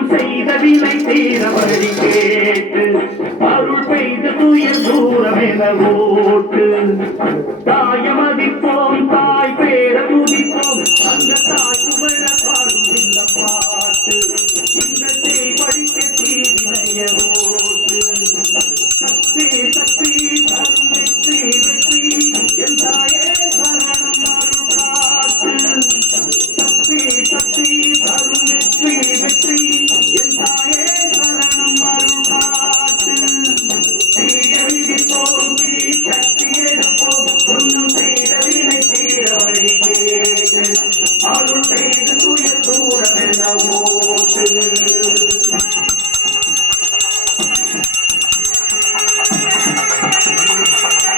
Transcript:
நாம் செய்த வினை தீர வழி கேட்டு அருள் பெய்த துயர் தூரமென ஓட்டு. தாய மதிப்போம்